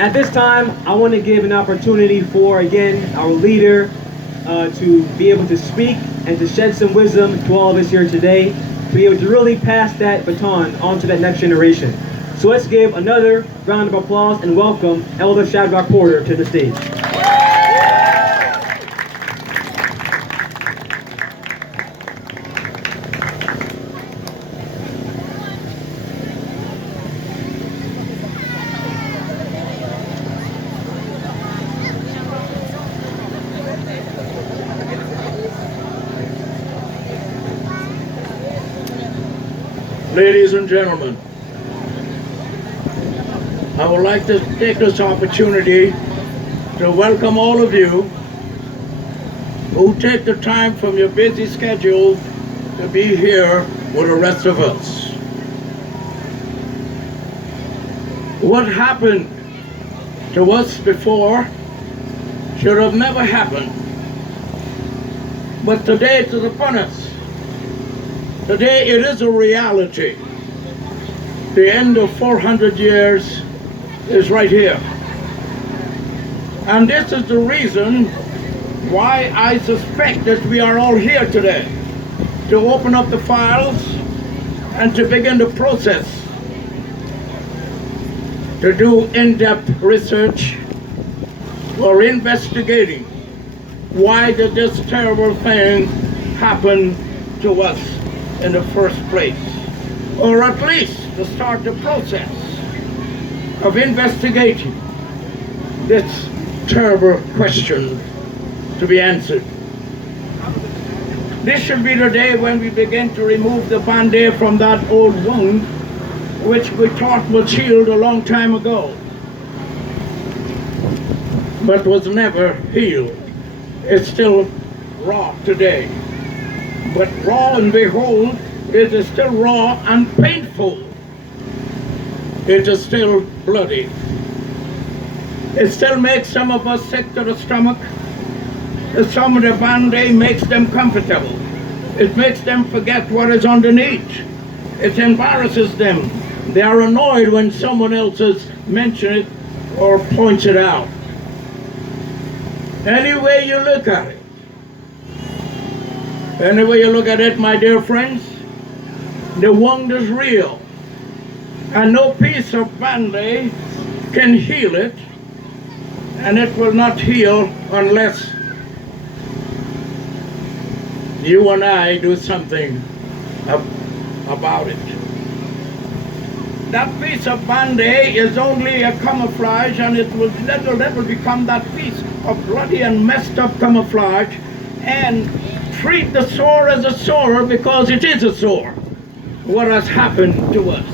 At this time, I want to give an opportunity for, again, our leader to be able to speak and to shed some wisdom to all of us here today, to be able to really pass that baton on to that next generation. So let's give another round of applause and welcome Elder Shadrock Porter to the stage. Ladies and gentlemen, I would like to take this opportunity to welcome all of you who take the time from your busy schedule to be here with the rest of us. What happened to us before should have never happened, but today it is upon us. Today it is a reality. The end of 400 years is right here. And this is the reason why I suspect that we are all here today, to open up the files and to begin the process, to do in-depth research or investigating why did this terrible thing happen to us in the first place, or at least to start the process of investigating this terrible question to be answered. This should be the day when we begin to remove the band-aid from that old wound which we thought was healed a long time ago, but was never healed. It's still raw today. But raw and behold, it is still raw and painful. It is still bloody. It still makes some of us sick to the stomach. Some of the band-aid makes them comfortable. It makes them forget what is underneath. It embarrasses them. They are annoyed when someone else has mentioned it or points it out. Any way you look at it, any way you look at it, my dear friends, the wound is real. And no piece of band-aid can heal it, and it will not heal unless you and I do something about it. That piece of band-aid is only a camouflage, and it will never become that piece of bloody and messed up camouflage, and treat the sore as a sore because it is a sore. What has happened to us?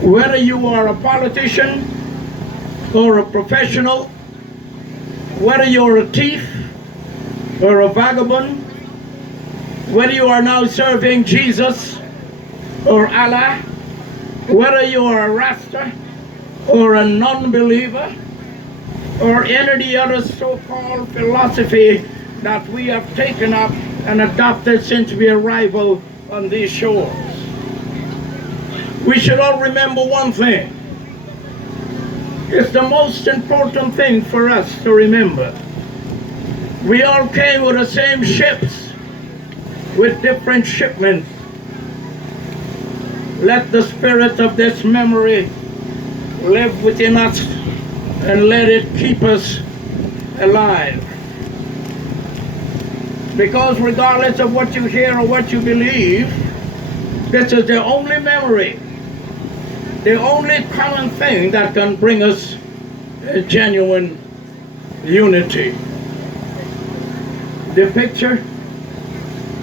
Whether you are a politician or a professional, whether you're a thief or a vagabond, whether you are now serving Jesus or Allah, whether you are a Rasta or a non-believer or any other so-called philosophy that we have taken up and adopted since we arrival on these shores. We should all remember one thing. It's the most important thing for us to remember. We all came with the same ships, with different shipments. Let the spirit of this memory live within us and let it keep us alive. Because regardless of what you hear or what you believe, this is the only memory, the only common thing that can bring us a genuine unity. The picture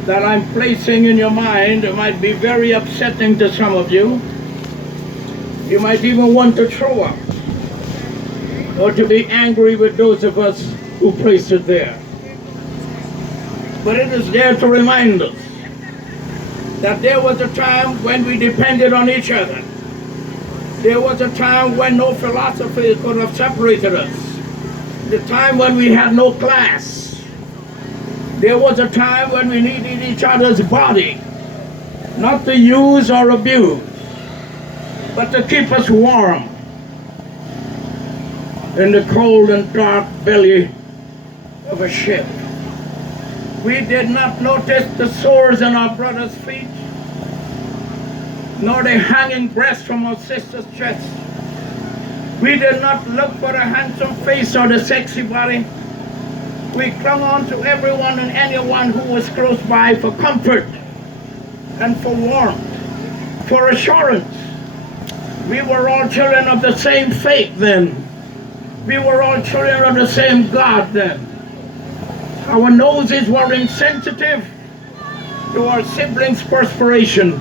that I'm placing in your mind might be very upsetting to some of you. You might even want to throw up or to be angry with those of us who placed it there. But it is there to remind us that there was a time when we depended on each other. There was a time when no philosophy could have separated us. The time when we had no class. There was a time when we needed each other's body, not to use or abuse, but to keep us warm. in the cold and dark belly of a ship. We did not notice the sores in our brother's feet, nor the hanging breast from our sister's chest. We did not look for the handsome face or the sexy body. We clung on to everyone and anyone who was close by for comfort and for warmth, for assurance. We were all children of the same faith then. We were all children of the same God then. Our noses were insensitive to our siblings' perspiration.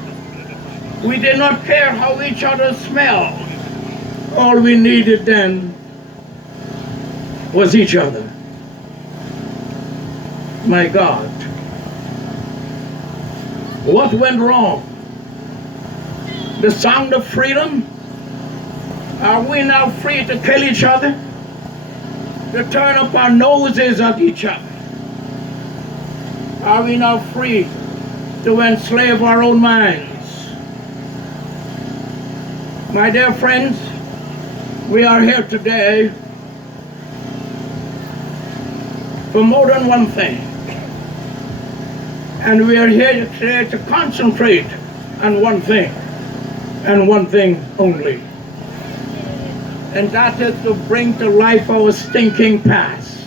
We did not care how each other smelled. All we needed then was each other. My God. What went wrong? The sound of freedom? Are we now free to kill each other? To turn up our noses at each other? Are we now free to enslave our own minds? My dear friends, we are here today for more than one thing. And we are here today to concentrate on one thing, and one thing only. And that is to bring to life our stinking past.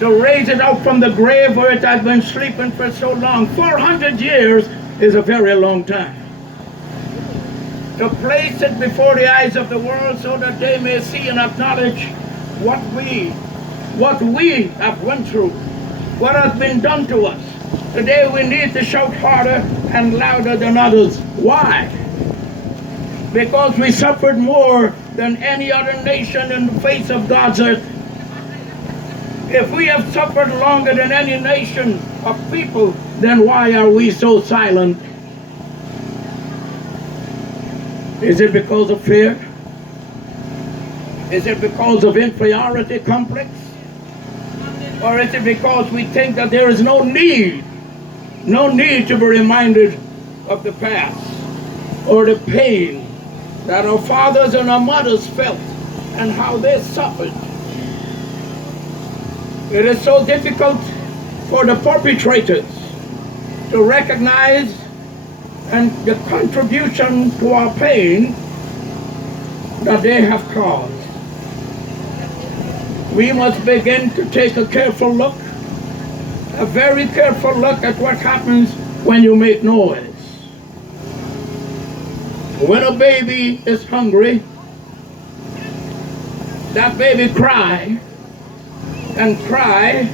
To raise it out from the grave where it had been sleeping for so long. 400 years is a very long time. To place it before the eyes of the world so that they may see and acknowledge what we have went through, what has been done to us. Today we need to shout harder and louder than others. Why? Because we suffered more than any other nation in the face of God's earth. If we have suffered longer than any nation of people, then why are we so silent? Is it because of fear? Is it because of inferiority complex? Or is it because we think that there is no need to be reminded of the past or the pain that our fathers and our mothers felt and how they suffered? It is so difficult for the perpetrators to recognize and the contribution to our pain that they have caused. We must begin to take a careful look, a very careful look at what happens when you make noise. When a baby is hungry, that baby cries and cry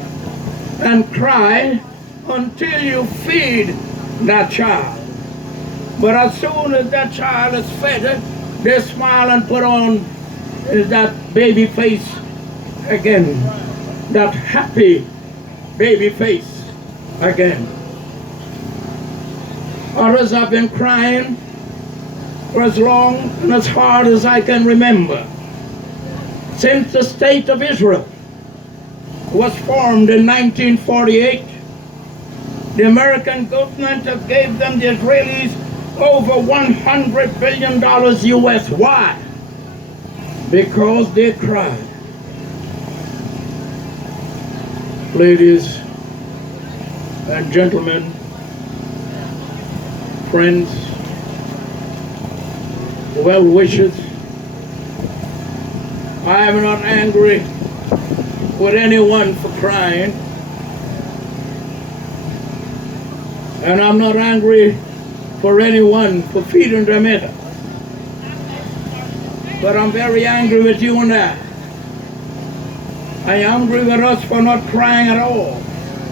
and cry until you feed that child. But as soon as that child is fed, they smile and put on that baby face again, that happy baby face again. Others have been crying for as long and as hard as I can remember, since the state of Israel was formed in 1948. The American government has gave them, the Israelis, over $100 billion US. Why? Because they cried. Ladies and gentlemen, friends, well wishers, I am not angry with anyone for crying, and I'm not angry for anyone for feeding their mother, but I'm very angry with you and I. I am angry with us for not crying at all.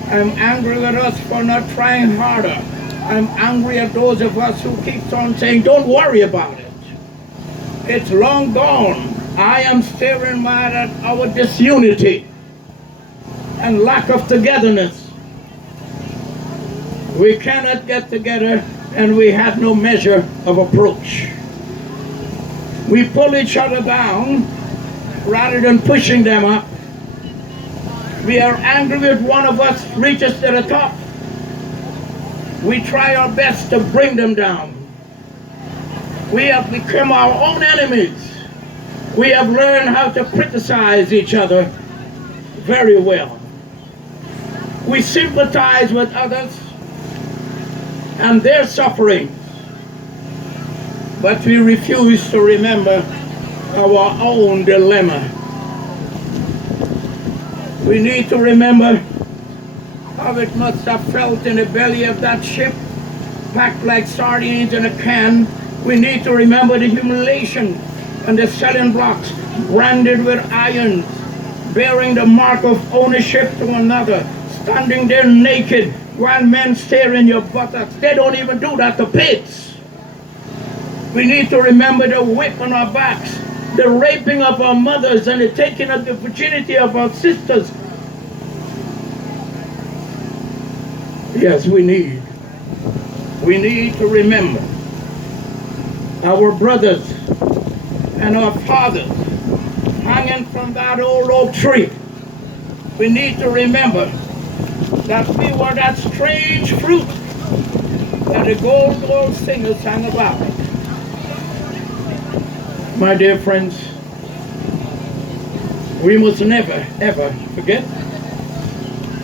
I'm angry with us for not trying harder. I'm angry at those of us who keep on saying, don't worry about it. It's long gone. I am staring mad at our disunity and lack of togetherness. We cannot get together and we have no measure of approach. We pull each other down rather than pushing them up. We are angry if one of us reaches to the top. We try our best to bring them down. We have become our own enemies We have learned how to criticize each other very well. We sympathize with others and their suffering, but we refuse to remember our own dilemma. We need to remember how it must have felt in the belly of that ship, packed like sardines in a can. We need to remember the humiliation and the selling blocks branded with irons, bearing the mark of ownership to another, standing there naked while men stare in your buttocks. They don't even do that to pigs. We need to remember the whip on our backs, the raping of our mothers, and the taking of the virginity of our sisters. Yes, we need to remember our brothers and our fathers hanging from that old oak tree. We need to remember that we were that strange fruit that the gold singers sang about. My dear friends, we must never, ever forget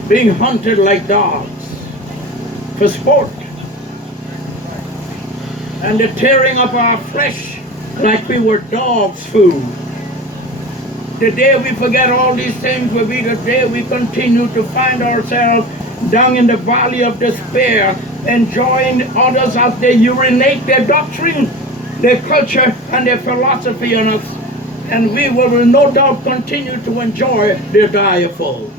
being hunted like dogs for sport, and the tearing of our flesh like we were dogs' food. The day we forget all these things will be the day we continue to find ourselves down in the valley of despair, enjoying others as they urinate their doctrine, their culture, and their philosophy on us, and we will no doubt continue to enjoy their direful.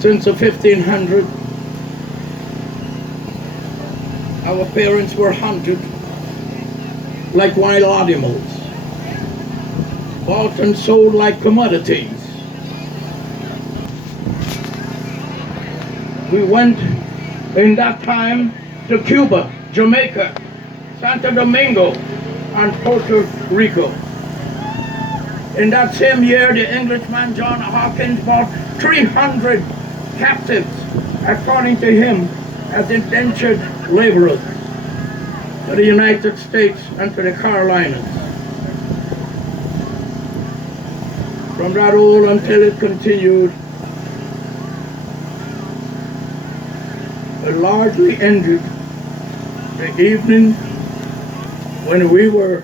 Since the 1500s, our parents were hunted like wild animals, bought and sold like commodities. We went in that time to Cuba, Jamaica, Santo Domingo, and Puerto Rico. In that same year, the Englishman John Hawkins bought 300 captives, according to him, as indentured laborers to the United States and to the Carolinas. From that old until it continued, it largely ended the evening when we were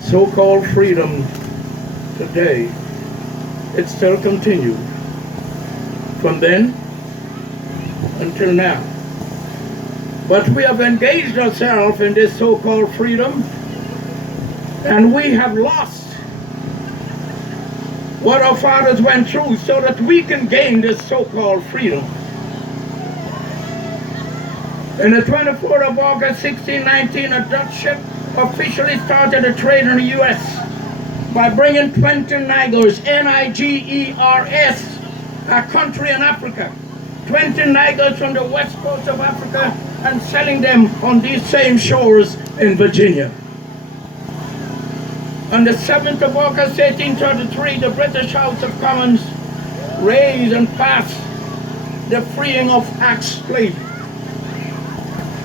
so-called freedom. Today, it still continued from then until now. But we have engaged ourselves in this so-called freedom, and we have lost what our fathers went through so that we can gain this so-called freedom. On the 24th of August, 1619, a Dutch ship officially started a trade in the U.S. by bringing 20 Nigers, N-I-G-E-R-S, a country in Africa, 20 Nigers from the west coast of Africa, and selling them on these same shores in Virginia. On the 7th of August, 1833, the British House of Commons raised and passed the freeing of ex-slaves.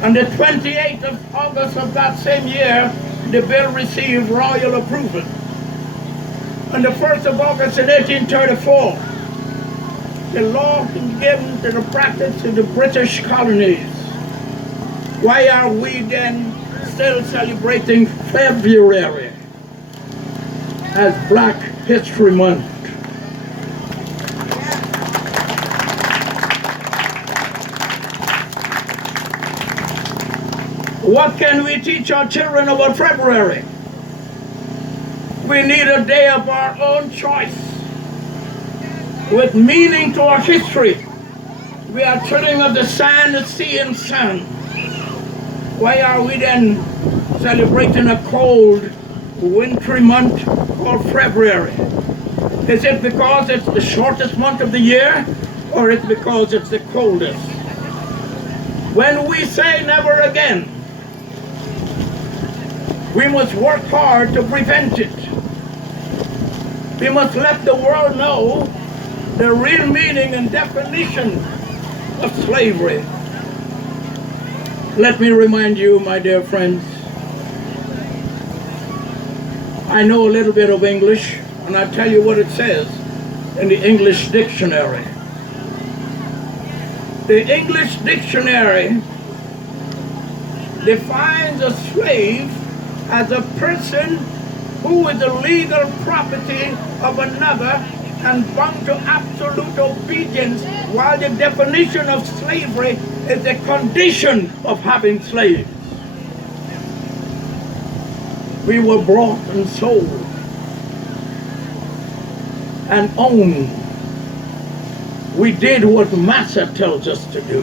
On the 28th of August of that same year, the bill received royal approval. On the 1st of August in 1834, the law was given to the practice of the British colonies. Why are we then still celebrating February as Black History Month? What can we teach our children about February? We need a day of our own choice with meaning to our history. We are children of the sand, the sea, and sun. Why are we then celebrating a cold, wintry month called February? Is it because it's the shortest month of the year, or it's because it's the coldest? When we say never again, we must work hard to prevent it. We must let the world know the real meaning and definition of slavery. Let me remind you, my dear friends, I know a little bit of English, and I'll tell you what it says in the English dictionary. The English dictionary defines a slave as a person who is the legal property of another and bound to absolute obedience, while the definition of slavery is the condition of having slaves. We were bought and sold and owned. We did what Master tells us to do.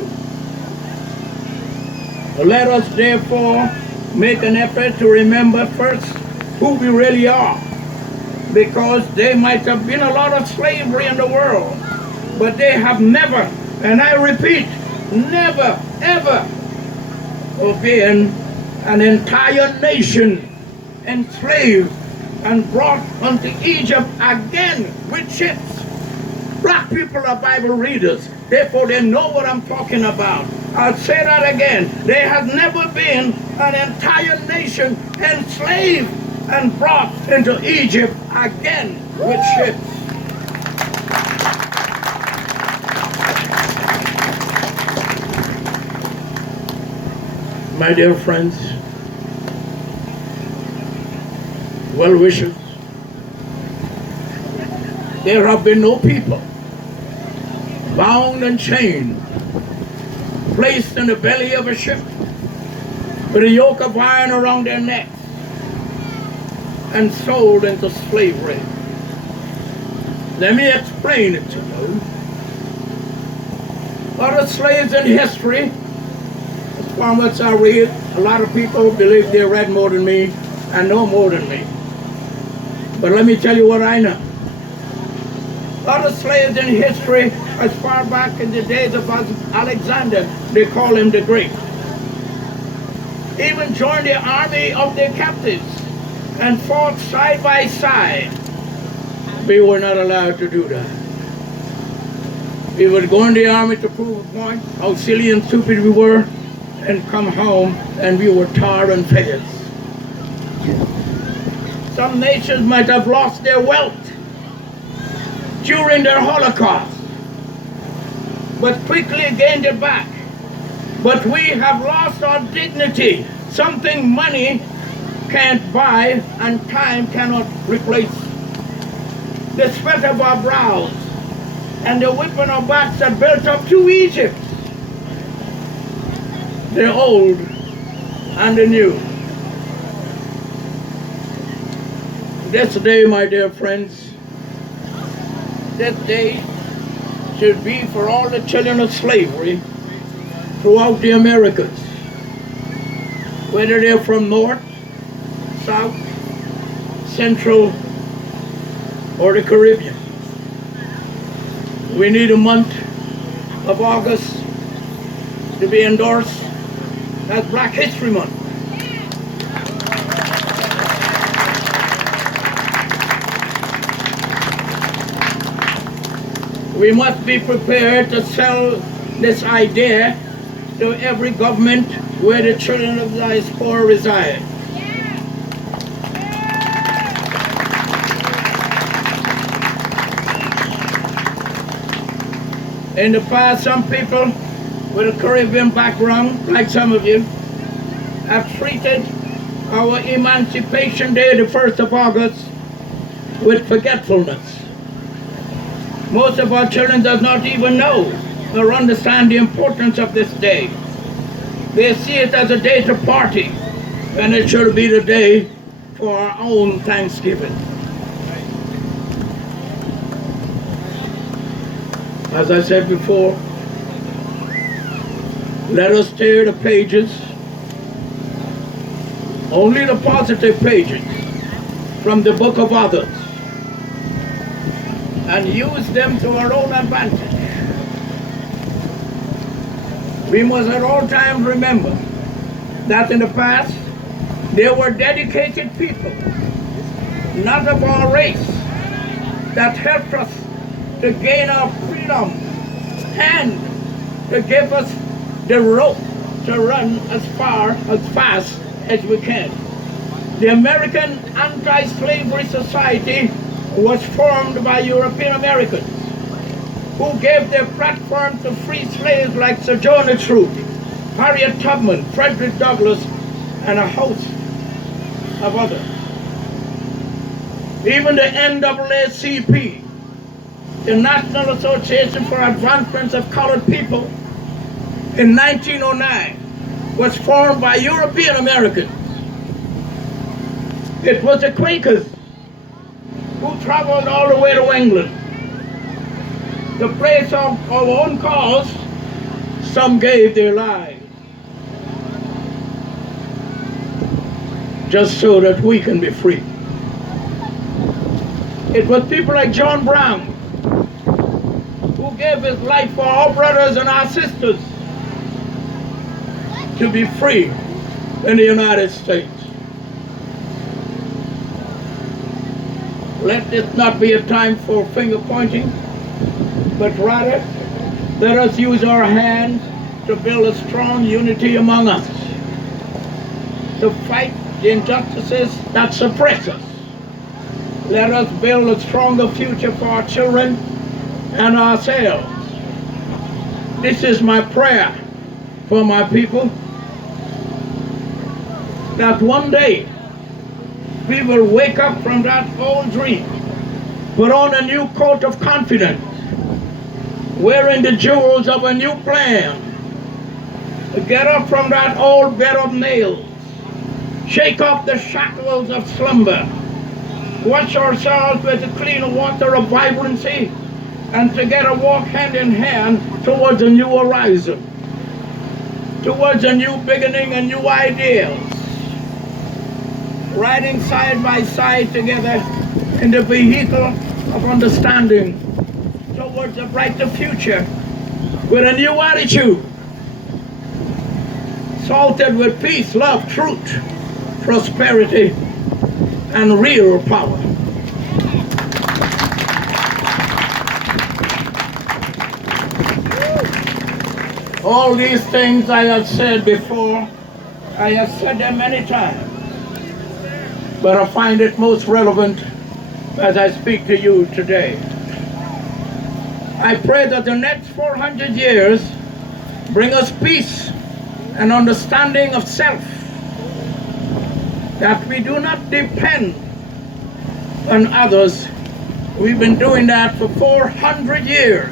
Let us therefore make an effort to remember first who we really are, because there might have been a lot of slavery in the world, but they have never, and I repeat, never ever been an entire nation enslaved and brought unto Egypt again with ships. Black people are Bible readers, therefore they know what I'm talking about. I'll say that again. There has never been an entire nation enslaved and brought into Egypt again with ships. My dear friends, well-wishers, there have been no people bound and chained, placed in the belly of a ship with a yoke of iron around their necks and sold into slavery. Let me explain it to you. Other slaves in history, as far as I read, a lot of people believe they read more than me and know more than me. But let me tell you what I know. Other slaves in history, as far back in the days of Alexander, they call him the Great, even joined the army of their captives and fought side by side. We were not allowed to do that. We would go in the army to prove a point, how silly and stupid we were, and come home and we were tar and feathers. Some nations might have lost their wealth during their Holocaust, but quickly gained it back. But we have lost our dignity, something money can't buy and time cannot replace. The sweat of our brows and the whip on our backs that built up to Egypt, the old and the new. This day, my dear friends, this day should be for all the children of slavery throughout the Americas, whether they're from North, South, Central, or the Caribbean. We need a month of August to be endorsed as Black History Month. We must be prepared to sell this idea to every government where the children of the diaspora reside. In the past, some people with a Caribbean background, like some of you, have treated our Emancipation Day, the 1st of August, with forgetfulness. Most of our children does not even know or understand the importance of this day. They see it as a day to party, and it should be the day for our own Thanksgiving. As I said before, let us tear the pages, only the positive pages, from the book of others, and use them to our own advantage. We must at all times remember that in the past, there were dedicated people, not of our race, that helped us to gain our freedom and to give us the rope to run as far, as fast as we can. The American Anti-Slavery Society was formed by European Americans who gave their platform to free slaves like Sojourner Truth, Harriet Tubman, Frederick Douglass, and a host of others. Even the NAACP, the National Association for Advancement of Colored People, in 1909 was formed by European Americans. It was the Quakers who traveled all the way to England to place our own cause. Some gave their lives just so that we can be free. It was people like John Brown who gave his life for our brothers and our sisters to be free in the United States. Let this not be a time for finger pointing, but rather let us use our hands to build a strong unity among us, to fight the injustices that suppress us. Let us build a stronger future for our children and ourselves. This is my prayer for my people, that one day we will wake up from that old dream, put on a new coat of confidence, wearing the jewels of a new plan, get up from that old bed of nails, shake off the shackles of slumber, wash ourselves with the clean water of vibrancy, and together walk hand in hand towards a new horizon, towards a new beginning and new ideals, riding side by side together in the vehicle of understanding towards a brighter future with a new attitude, salted with peace, love, truth, prosperity, and real power. All these things I have said before, I have said them many times, but I find it most relevant as I speak to you today. I pray that the next 400 years bring us peace and understanding of self, that we do not depend on others. We've been doing that for 400 years.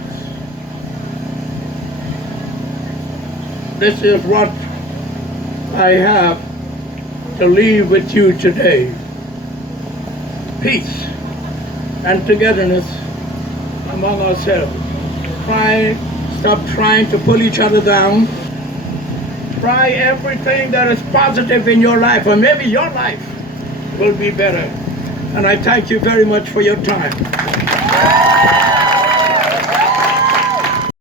This is what I have to leave with you today. Peace and togetherness among ourselves. Stop trying to pull each other down. Try everything that is positive in your life, or maybe your life will be better. And I thank you very much for your time.